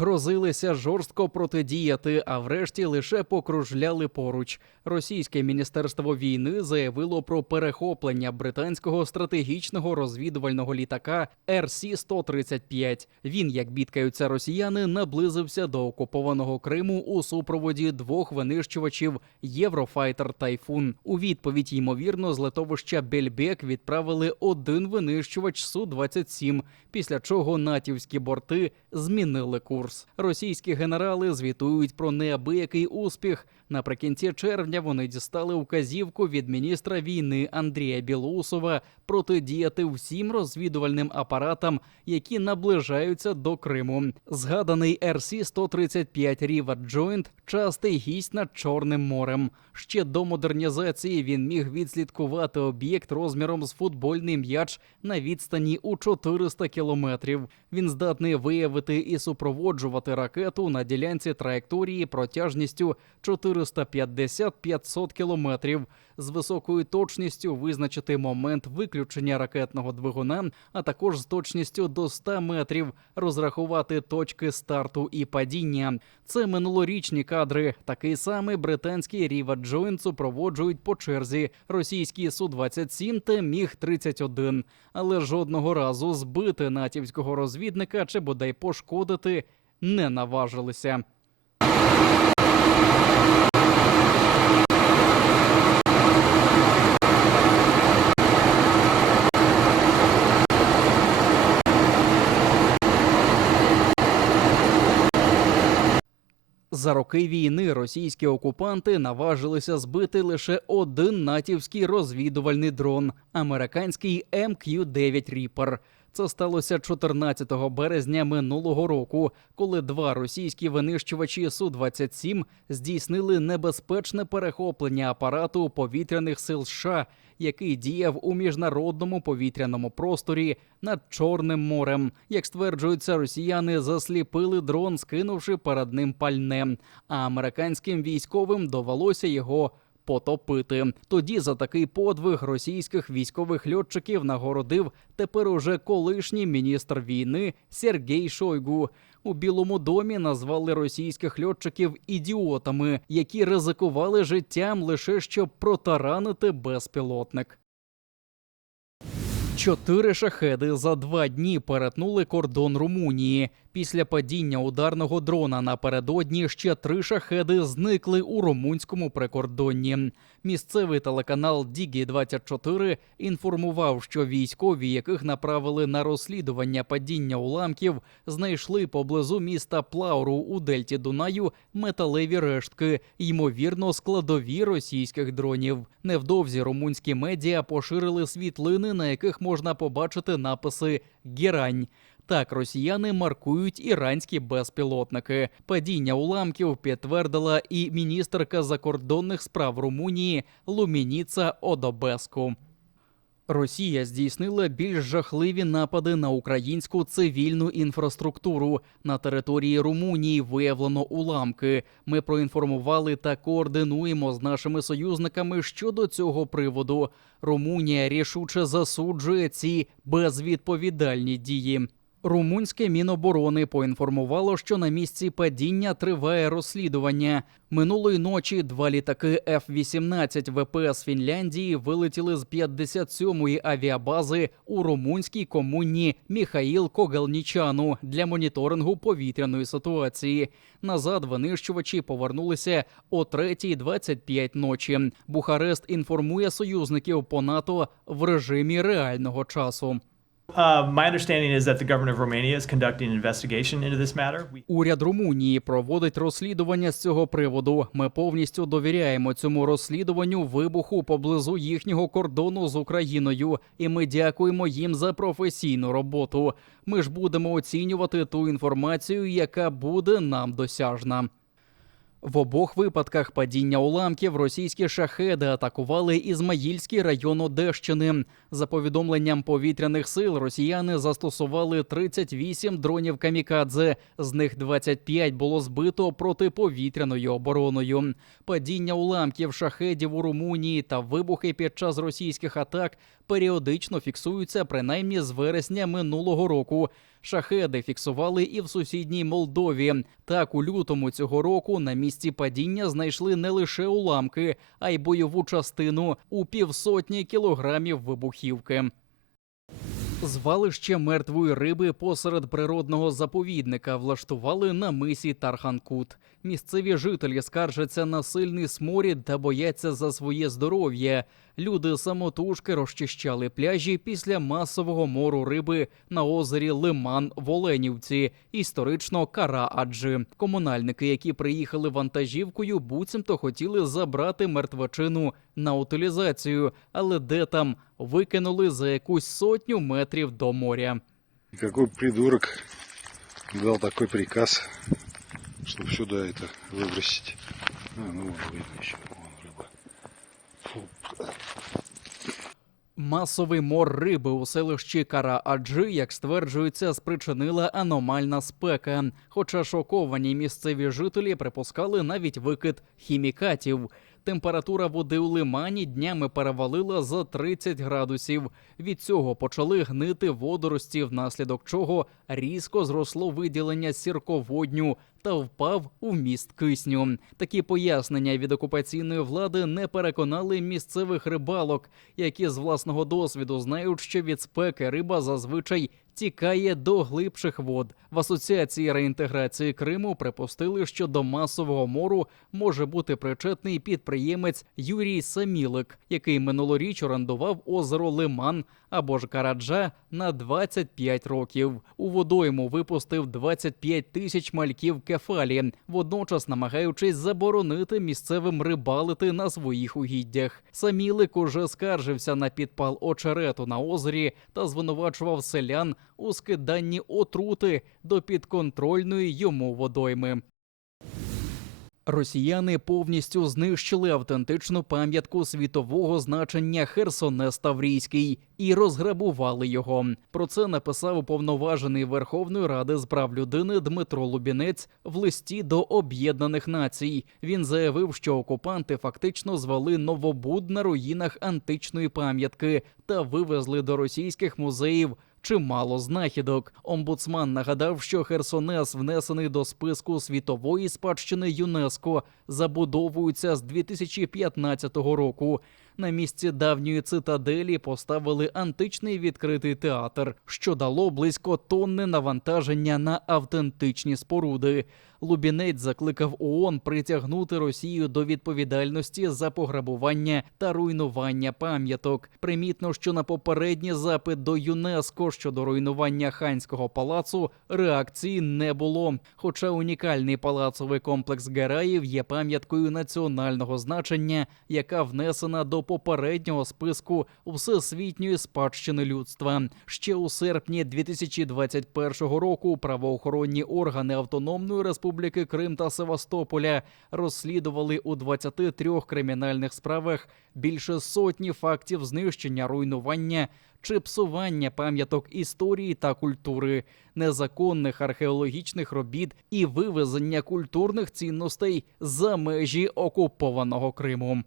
Грозилися жорстко протидіяти, а врешті лише покружляли поруч. Російське міністерство війни заявило про перехоплення британського стратегічного розвідувального літака РС-135. Він, як бідкаються росіяни, наблизився до окупованого Криму у супроводі двох винищувачів Єврофайтер Тайфун. У відповідь, ймовірно, з летовища Бельбек відправили один винищувач Су 27 після чого натівські борти змінили курс. Російські генерали звітують про неабиякий успіх. Наприкінці червня вони дістали указівку від міністра війни Андрія Білоусова протидіяти всім розвідувальним апаратам, які наближаються до Криму. Згаданий РС-135 Ріва Джойнт частий гість над Чорним морем. Ще до модернізації він міг відслідкувати об'єкт розміром з футбольний м'яч на відстані у 400 кілометрів. Він здатний виявити і супроводжувати ракету на ділянці траєкторії протяжністю 450-500 кілометрів. З високою точністю визначити момент виключення ракетного двигуна, а також з точністю до 100 метрів розрахувати точки старту і падіння. Це минулорічні кадри. Такий самий британський Ріва Джойнт супроводжують по черзі російські су 27 та міг 31 але жодного разу збити натівського розвідника чи бодай пошкодити не наважилися. За роки війни російські окупанти наважилися збити лише один натівський розвідувальний дрон американський МК-9 Reaper. Це сталося 14 березня минулого року, коли два російські винищувачі су 27 здійснили небезпечне перехоплення апарату повітряних сил США, який діяв у міжнародному повітряному просторі над Чорним морем. Як стверджуються, росіяни засліпили дрон, скинувши перед ним пальне. А американським військовим довелося його потопити. Тоді за такий подвиг російських військових льотчиків нагородив тепер уже колишній міністр війни Сергій Шойгу. У Білому домі назвали російських льотчиків ідіотами, які ризикували життям лише щоб протаранити безпілотник. Чотири шахеди за два дні перетнули кордон Румунії. Після падіння ударного дрона напередодні ще три шахеди зникли у румунському прикордонні. Місцевий телеканал Дігі 24 інформував, що військові, яких направили на розслідування падіння уламків, знайшли поблизу міста Плауру у дельті Дунаю металеві рештки, ймовірно, складові російських дронів. Невдовзі румунські медіа поширили світлини, на яких можна побачити написи Герань. Так росіяни маркують іранські безпілотники. Падіння уламків підтвердила і міністерка закордонних справ Румунії Лумініца Одобеску. Росія здійснила більш жахливі напади на українську цивільну інфраструктуру. На території Румунії виявлено уламки. Ми проінформували та координуємо з нашими союзниками щодо цього приводу. Румунія рішуче засуджує ці безвідповідальні дії. Румунське міноборони поінформувало, що на місці падіння триває розслідування. Минулої ночі два літаки F-18 ВПС Фінляндії вилетіли з 57-ї авіабази у румунській комуні Міхаїл Когелнічану для моніторингу повітряної ситуації. Назад винищувачі повернулися о 3.25 ночі. Бухарест інформує союзників по НАТО в режимі реального часу. Uh, my understanding is that the government of Romania is conducting an investigation into this matter. We, Уряд Румунії проводить розслідування з цього приводу. Ми повністю довіряємо цьому розслідуванню вибуху поблизу їхнього кордону з Україною, і ми дякуємо їм за професійну роботу. Ми ж будемо оцінювати ту інформацію, яка буде нам досяжна. В обох випадках падіння уламків російські шахеди атакували Ізмаїльський район Одещини. За повідомленням повітряних сил, росіяни застосували 38 дронів камікадзе. З них 25 було збито протиповітряною обороною. Падіння уламків шахедів у Румунії та вибухи під час російських атак періодично фіксуються принаймні з вересня минулого року. Шахеди фіксували і в сусідній Молдові. Так, у лютому цього року на місці падіння знайшли не лише уламки, а й бойову частину у півсотні кілограмів вибухівки. Звалище мертвої риби посеред природного заповідника влаштували на мисі Тарханкут. Місцеві жителі скаржаться на сильний сморід та бояться за своє здоров'я. Люди самотужки розчищали пляжі після масового мору риби на озері Лиман в Оленівці, історично Кара-Аджи. Комунальники, які приїхали вантажівкою, буцімто хотіли забрати мертвечину на утилізацію, але де там викинули за якусь сотню метрів до моря. Какой придурок дал такой приказ, чтобы сюда это выбросить. А, ну вон видно еще, вон рыба. Фу. Масовий мор риби у селищі Кара-Аджи, як стверджується, спричинила аномальна спека. Хоча шоковані місцеві жителі припускали навіть викид хімікатів. Температура води у лимані днями перевалила за 30 градусів. Від цього почали гнити водорості, внаслідок чого різко зросло виділення сірководню та впав у вміст кисню. Такі пояснення від окупаційної влади не переконали місцевих рибалок, які з власного досвіду знають, що від спеки риба зазвичай тікає до глибших вод. В асоціації реінтеграції Криму припустили, що до масового мору може бути причетний підприємець Юрій Самілик, який минулоріч орендував озеро Лиман або ж Караджа на 25 років. У водойму випустив 25 тисяч мальків кефалі, водночас намагаючись заборонити місцевим рибалити на своїх угіддях. Самілик уже скаржився на підпал очерету на озері та звинувачував селян у скиданні отрути до підконтрольної йому водойми. Росіяни повністю знищили автентичну пам'ятку світового значення Херсонес Таврійський і розграбували його. Про це написав уповноважений Верховної Ради з прав людини Дмитро Лубінець в листі до Об'єднаних Націй. Він заявив, що окупанти фактично звели новобуд на руїнах античної пам'ятки та вивезли до російських музеїв чимало знахідок. Омбудсман нагадав, що Херсонес, внесений до списку світової спадщини ЮНЕСКО, забудовується з 2015 року. На місці давньої цитаделі поставили античний відкритий театр, що дало близько тонни навантаження на автентичні споруди. Лубінець закликав ООН притягнути Росію до відповідальності за пограбування та руйнування пам'яток. Примітно, що на попередній запит до ЮНЕСКО щодо руйнування ханського палацу реакції не було. Хоча унікальний палацовий комплекс Гераїв є пам'яткою національного значення, яка внесена до попереднього списку всесвітньої спадщини людства. Ще у серпні 2021 року правоохоронні органи Автономної Республіки Крим та Севастополя розслідували у 23 кримінальних справах більше сотні фактів знищення, руйнування чи псування пам'яток історії та культури, незаконних археологічних робіт і вивезення культурних цінностей за межі окупованого Криму.